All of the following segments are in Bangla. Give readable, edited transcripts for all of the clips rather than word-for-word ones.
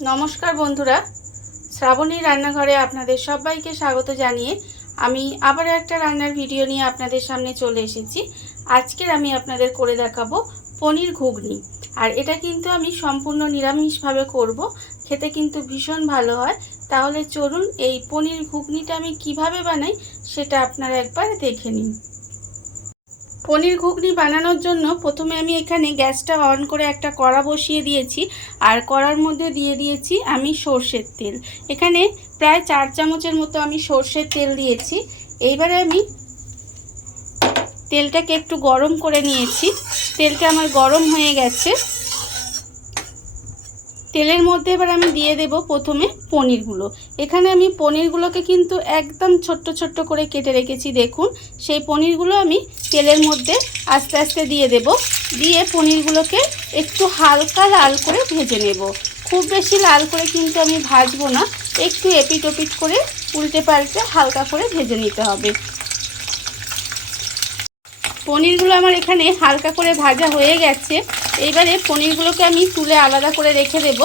নমস্কার বন্ধুরা, শ্রাবণী রান্নাঘরে আপনাদের সবাইকে স্বাগত জানিয়ে আমি আবার একটা রান্নার ভিডিও নিয়ে আপনাদের সামনে চলে এসেছি। আজকের আমি আপনাদের করে দেখাবো পনির ঘুগনি। আর এটা কিন্তু আমি সম্পূর্ণ নিরামিষভাবে করব, খেতে কিন্তু ভীষণ ভালো হয়। তাহলে চলুন এই পনির ঘুগনিটা আমি কিভাবে বানাই সেটা আপনারা একবার দেখে নিন। পনির ঘুগনি বানানোর জন্য প্রথমে আমি এখানে গ্যাসটা অন করে একটা কড়া বসিয়ে দিয়েছি। আর কড়ার মধ্যে দিয়ে দিয়েছি আমি সর্ষের তেল। এখানে প্রায় 4 চামচের মতো আমি সর্ষের তেল দিয়েছি। এইবারে আমি তেলটাকে একটু গরম করে নিয়েছি। তেলটা আমার গরম হয়ে গেছে। তেলের মধ্যে এবার আমি দিয়ে দেব প্রথমে পনিরগুলো। এখানে আমি পনিরগুলোকে কিন্তু একদম ছোট্ট ছোট্ট করে কেটে রেখেছি। দেখুন, সেই পনিরগুলো আমি তেলের মধ্যে আস্তে আস্তে দিয়ে দেব। দিয়ে পনিরগুলোকে একটু হালকা লাল করে ভেজে নেব। খুব বেশি লাল করে কিন্তু আমি ভাজবো না, একটু এপিট ওপিট করে উল্টে পাল্টে হালকা করে ভেজে নিতে হবে। পনিরগুলো আমার এখানে হালকা করে ভাজা হয়ে গেছে। এইবারে পনিরগুলোকে আমি তুলে আলাদা করে রেখে দেব।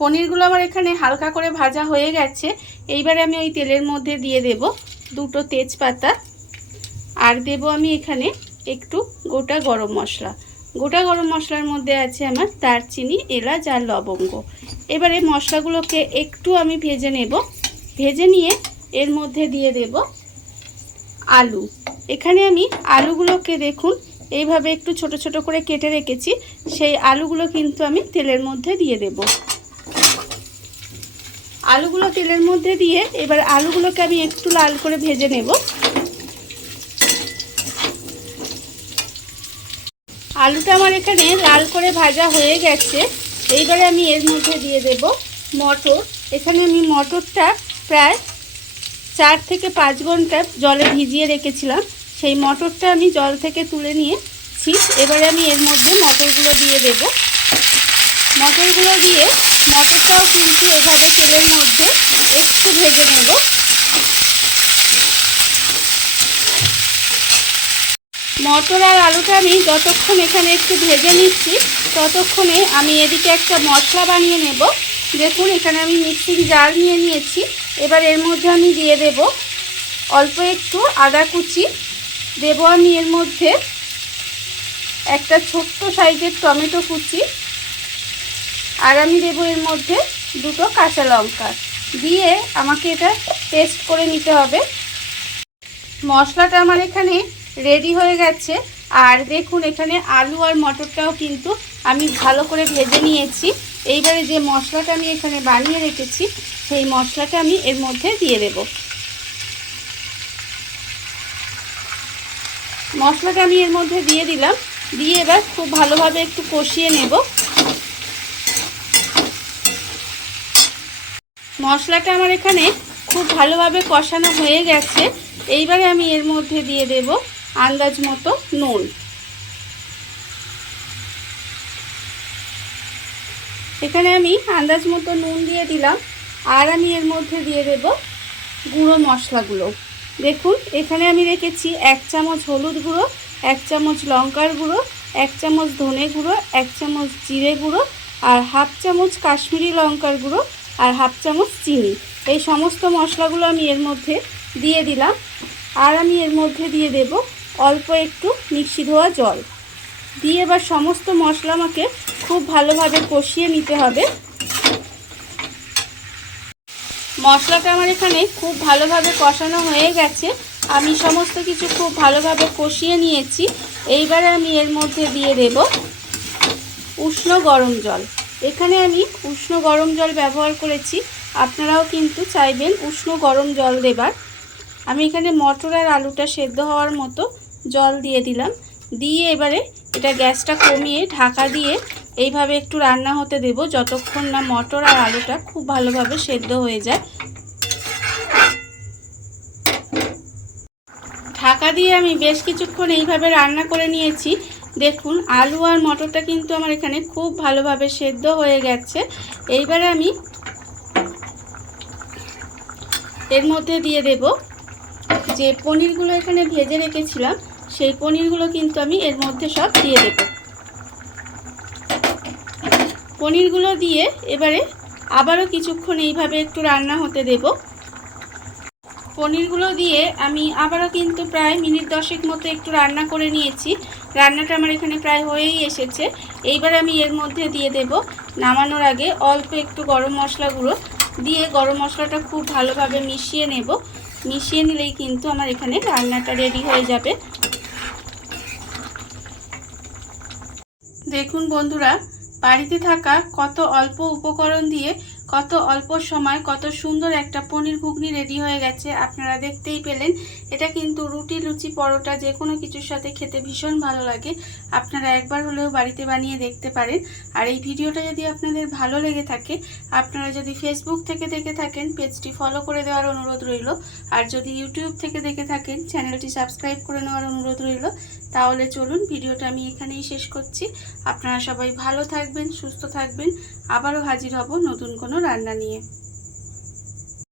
পনিরগুলো আমার এখানে হালকা করে ভাজা হয়ে গেছে। এইবারে আমি ওই তেলের মধ্যে দিয়ে দেব 2টো তেজপাতা। আর দেব আমি এখানে একটু গোটা গরম মশলা। গোটা গরম মশলার মধ্যে আছে আমার দারচিনি, এলাচ আর লবঙ্গ। এবারে মশলাগুলোকে একটু আমি ভেজে নেব। ভেজে নিয়ে এর মধ্যে দিয়ে দেব আলু। এখানে আমি আলুগুলোকে দেখুন এইভাবে একটু ছোট ছোট করে কেটে রেখেছি। সেই আলুগুলো কিন্তু আমি তেলের মধ্যে দিয়ে দেব। আলুগুলো তেলের মধ্যে দিয়ে এবার আলুগুলোকে আমি একটু লাল করে ভেজে নেব। আলুটা আমার এখানে লাল করে ভাজা হয়ে গেছে। এইবারে আমি এর মধ্যে দিয়ে দেব মটর। এখানে আমি মটরটা প্রায় 4 থেকে 5 ঘন্টা জলে ভিজিয়ে রেখেছিলাম। সেই মটরটা আমি জল থেকে তুলে নিয়েছি। এবারে আমি এর মধ্যে মটরগুলো দিয়ে দেব। মটরগুলো দিয়ে মটরটাও কিন্তু এভাবে তেলের মধ্যে একটু ভেজে নেব। মটর আর আলুটা আমি যতক্ষণ এখানে একটু ভেজে নিচ্ছি ততক্ষণে আমি এদিকে একটা মশলা বানিয়ে নেব। দেখুন, এখানে আমি মিক্সিং জার নিয়ে নিয়েছি। এবার এর মধ্যে আমি দিয়ে দেব অল্প একটু আদা কুচি। দেব আমি এর মধ্যে একটা ছোট্ট সাইজের টমেটো কুচি। আর আমি দেব এর মধ্যে 2টো কাঁচা লঙ্কা। দিয়ে আমাকে এটা পেস্ট করে নিতে হবে। মশলাটা আমার এখানে রেডি হয়ে গেছে। আর দেখুন, এখানে আলু আর মটরটাও কিন্তু আমি ভালো করে ভেজে নিয়েছি। এইবারে যে মশলাটা আমি এখানে বানিয়ে রেখেছি সেই মশলাটা আমি এর মধ্যে দিয়ে দেব। মশলাটা আমি এর মধ্যে দিয়ে দিলাম। দিয়ে এবার খুব ভালোভাবে একটু কষিয়ে নেব। মশলাটা আমার এখানে খুব ভালোভাবে কষানো হয়ে গেছে। এইবারে আমি এর মধ্যে দিয়ে দেব আন্দাজ মতো নুন। এখানে আমি আন্দাজ মতো নুন দিয়ে দিলাম। আর আমি এর মধ্যে দিয়ে দেব গুঁড়ো মশলাগুলো। দেখুন, এখানে আমি রেখেছি 1 চামচ হলুদ গুঁড়ো, 1 চামচ লঙ্কার গুঁড়ো, 1 চামচ ধনে গুঁড়ো, 1 চামচ জিরে গুঁড়ো, আর 1/2 চামচ কাশ্মীরি লঙ্কার গুঁড়ো, আর 1/2 চামচ চিনি। এই সমস্ত মশলাগুলো আমি এর মধ্যে দিয়ে দিলাম। আর আমি এর মধ্যে দিয়ে দেব অল্প একটু মিক্সি ধোয়া জল। দিয়ে এবার সমস্ত মশলা আমাকে খুব ভালোভাবে কষিয়ে নিতে হবে। মশলাটা আমার এখানে খুব ভালোভাবে কষানো হয়ে গেছে। আমি সমস্ত কিছু খুব ভালোভাবে কষিয়ে নিয়েছি। এইবারে আমি এর মধ্যে দিয়ে দেব উষ্ণ গরম জল। এখানে আমি উষ্ণ গরম জল ব্যবহার করেছি। আপনারাও কিন্তু চাইবেন উষ্ণ গরম জল দেবার। আমি এখানে মটর আর আলুটা সেদ্ধ হওয়ার মতো জল দিয়ে দিলাম। দিয়ে এবারে এটা গ্যাসটা কমিয়ে ঢাকা দিয়ে এইভাবে একটু রান্না হতে দেব যতক্ষণ না মটর আর আলুটা খুব ভালোভাবে সেদ্ধ হয়ে যায়। ঢাকা দিয়ে আমি বেশ কিছুক্ষণ এইভাবে রান্না করে নিয়েছি। দেখুন, আলু আর মটরটা কিন্তু আমার এখানে খুব ভালোভাবে সেদ্ধ হয়ে গেছে। এইবারে আমি এর মধ্যে দিয়ে দেব যে পনিরগুলো এখানে ভেজে রেখেছিলাম সেই পনিরগুলো কিন্তু আমি এর মধ্যে সব দিয়ে দেব। পনিরগুলো দিয়ে এবারে আবারও কিছুক্ষণ এইভাবে একটু রান্না হতে দেব। পনিরগুলো দিয়ে আমি আবারও কিন্তু প্রায় মিনিট 10 মতো একটু রান্না করে নিয়েছি। রান্নাটা আমার এখানে প্রায় হয়েই এসেছে। এইবার আমি এর মধ্যে দিয়ে দেব নামানোর আগে অল্প একটু গরম মশলা গুঁড়ো দিয়ে গরম মশলাটা খুব ভালোভাবে মিশিয়ে নেব। মিশিয়ে নিলেই কিন্তু আমার এখানে রান্নাটা রেডি হয়ে যাবে। দেখুন বন্ধুরা, বাড়িতে থাকা কত অল্প উপকরণ দিয়ে কত অল্প সময় কত সুন্দর একটা পনির ঘুগনি রেডি হয়ে গেছে, আপনারা দেখতেই পেলেন। এটা কিন্তু রুটি, লুচি, পরোটা যে কোনো কিছুর সাথে খেতে ভীষণ ভালো লাগে। আপনারা একবার হলেও বাড়িতে বানিয়ে দেখতে পারেন। আর এই ভিডিওটা যদি আপনাদের ভালো লেগে থাকে, আপনারা যদি ফেসবুক থেকে দেখে থাকেন পেজটি ফলো করে দেওয়ার অনুরোধ রইল। আর যদি ইউটিউব থেকে দেখে থাকেন চ্যানেলটি সাবস্ক্রাইব করে নেওয়ার অনুরোধ রইল। তাহলে চলুন ভিডিওটা আমি এখানেই শেষ করছি। আপনারা সবাই ভালো থাকবেন, সুস্থ থাকবেন। আবারও হাজির হব নতুন কোনো রান্না নিয়ে।